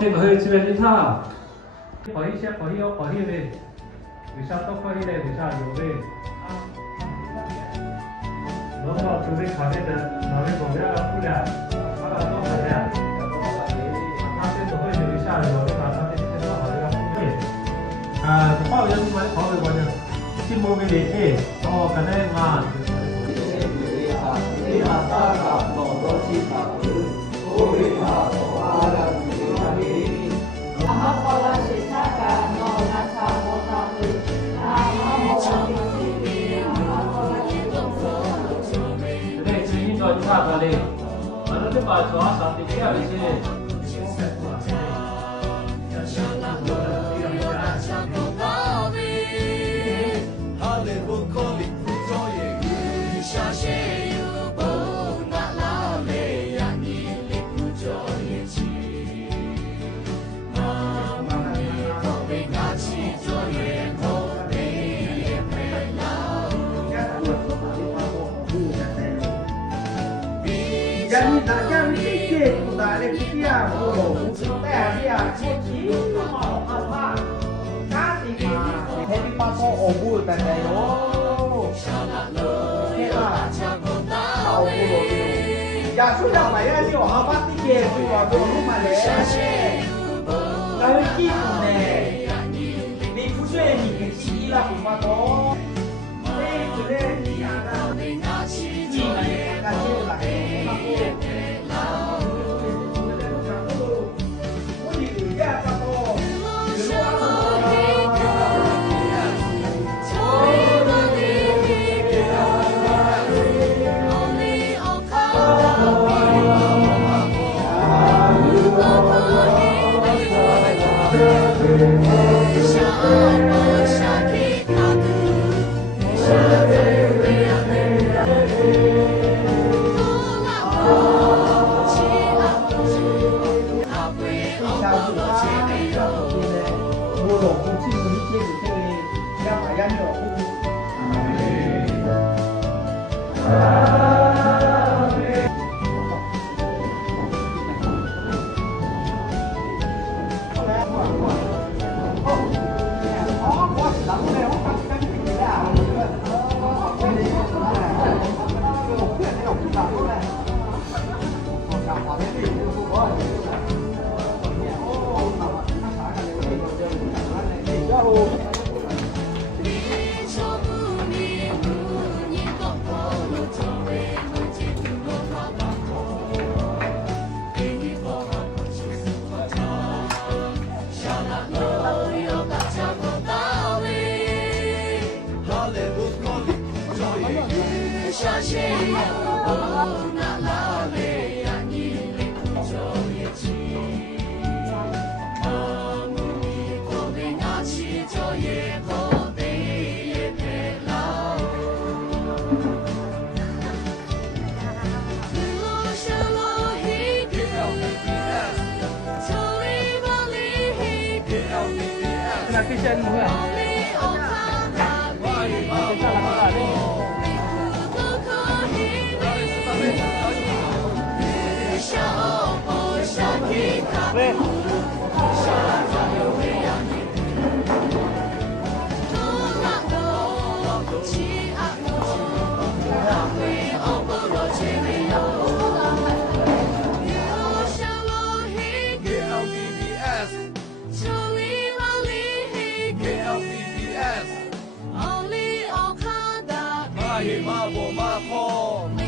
这个可以这边去他，跑一下，跑一嘞，为啥都跑一嘞？为啥有嘞？然后准备考虑的，哪位朋友不了，把它弄好了，他这都会留下来，我把他这些弄好了，不会。跑人买跑的话呢，进门没得，哦，可能啊。တာလေပြပြဟိုတဲ့ပြချိုချီမောအဖာကာတီမာဟဲဒီပါပေါ်အဘူတန်တယ်ရောခေလာအော်ဘူလို့ရာဆူရမရရောဟာပါတိကျေဆိုတော့ဘုံမှာလေဒါလည်းကြည့်နေဒီဖူးဆွေးနေကြည့်လာမှာတော့ဒီလေဒီအားကကြည့်နေကကြည့်လာမှာကိုKitchen mo yan. Ma bo ma po